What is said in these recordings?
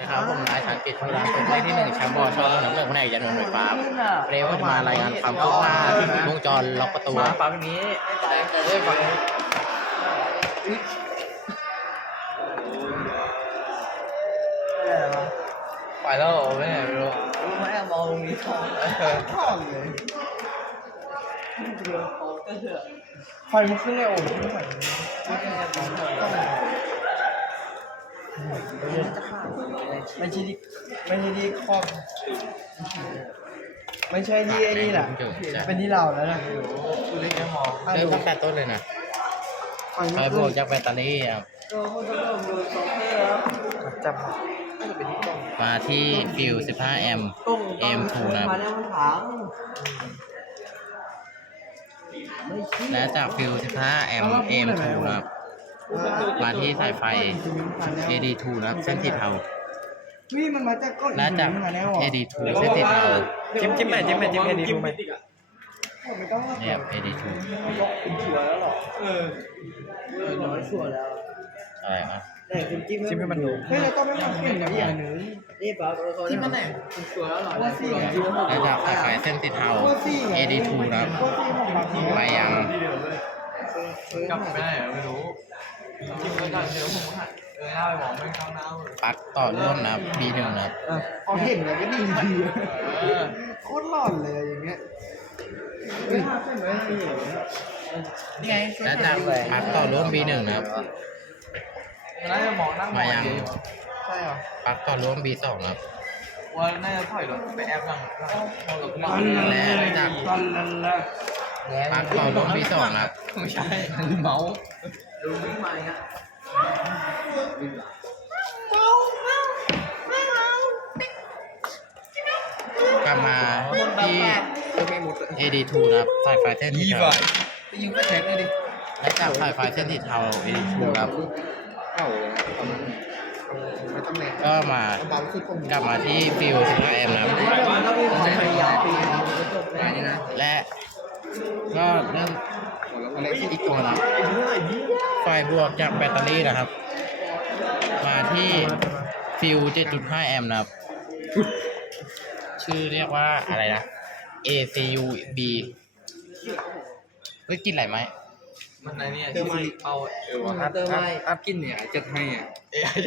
นะครับผมนายฐานกิจชุราเป็นเลขที่1แชมป์บอลชอบน้ำเลืองแผนกยานยนต์ไฟฟ้าเร็วจะมารายงานความคืบหน้าที่วงจรล็อกประตูฝั่งนี้ฝั่งนี้ไปแล้วไม่รู้ไม่มองตรงนี้ท่องเลยไฟมันขึ้นเลยโอ้ยไม่ไหวไม่ใช่ที่ครอบไม่ใช่ที่ไอ้นี่แหละเป็นที่เราแล้วนะคุณเล่นแค่มองเริ่มตั้งแต่ต้นเลยนะไฟบวกจากแบตเตอรี่ครับจับมาที่ฟิว15 แอมป์AM2 นะครับและจากฟิว15 แอมป์AM2 นะครับมาที่สายไฟ AD2 นะครับเส้นสีเทามันมาจากก้นและจาก AD2 เส้นสีเทาจิ้มAD2 ไหมเนี่ย AD2 ชัวร์แล้วหรอน้อยชัวร์แล้วอะไรนะแต่คุณจิ้มให้มันดูเฮ้ยเราต้องไม่มาขึ้นอย่างนึงนี่ปั๊บจิ้มมันไหนชัวร์แล้วหรอและจากสายไฟเส้นสีเทา AD2 นะครับไปยังกลับไปได้เหรอไม่รู้จิ้มไว้ก่อนเดี๋ยวผมหัดหน้าไปบอกไม่เข้าหน้าปลั๊กต่อร่วมนะครับ B1 นะครับพอเห็นเลยก็ดีโคตรหลอนเลยอย่างเงี้ยนี่ไงและจากปลั๊กต่อร่วม B1 นะครับน่าจะมองนั่งมายังใช่เหรอปลั๊กต่อร่วม B2 นะครับว่าน่าจะถอยรถไปแอปหลังและจากปลั๊กต่อร่วม B2 นะครับไม่ใช่เมาส์ดูไม่ไหมอ่ะกลับมาที่ AD2 นะครับสายไฟเส้นสีเทายิงก็แท็กเลยดิและจากสายไฟเส้นสีเทา AD2 ครับก็มากลับมาที่ฟิว15 แอมป์นะครับและก็เริ่มอีกตัวนะไฟบวกจากแบตเตอรี่นะครับมาที่ฟิว 7.5 แอมป์นะครับชื่อเรียกว่าอะไรนะ ACUB เฮ้ยกินอะไรไหมมันอะไรเนี่ยที่เอาอัพกินเนี่ยจะให้อ่ะ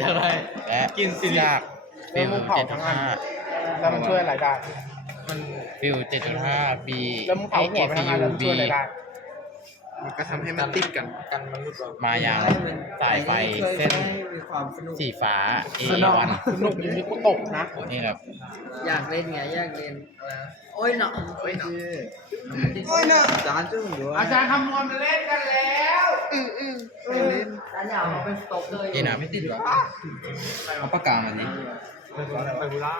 จะให้และกินจากฟิว 7.5แล้วมันช่วยอะไรได้มันฟิว 7.5 B แล้วมึงเผาหัวไปทำงานแล้วช่วยอะไรได้มันก็ทำให้มันติดกันมันรุดมายังสายไฟเส้นสีฟ้า A1 สนุกอย่างนี้กูตกนะนี่ครับอยากเล่นไงอยากเล่นอะไรโอ้ยหนักโอ้ยหนักอาจารย์ช่วยผมด้วยอาจารย์คำนวณมาเล่นกันแล้วเล่นอาจารย์อยากมาเป็นสต็อกเลยนี่นะไม่ติดหรอเอาปากกามาดิไปบูล่า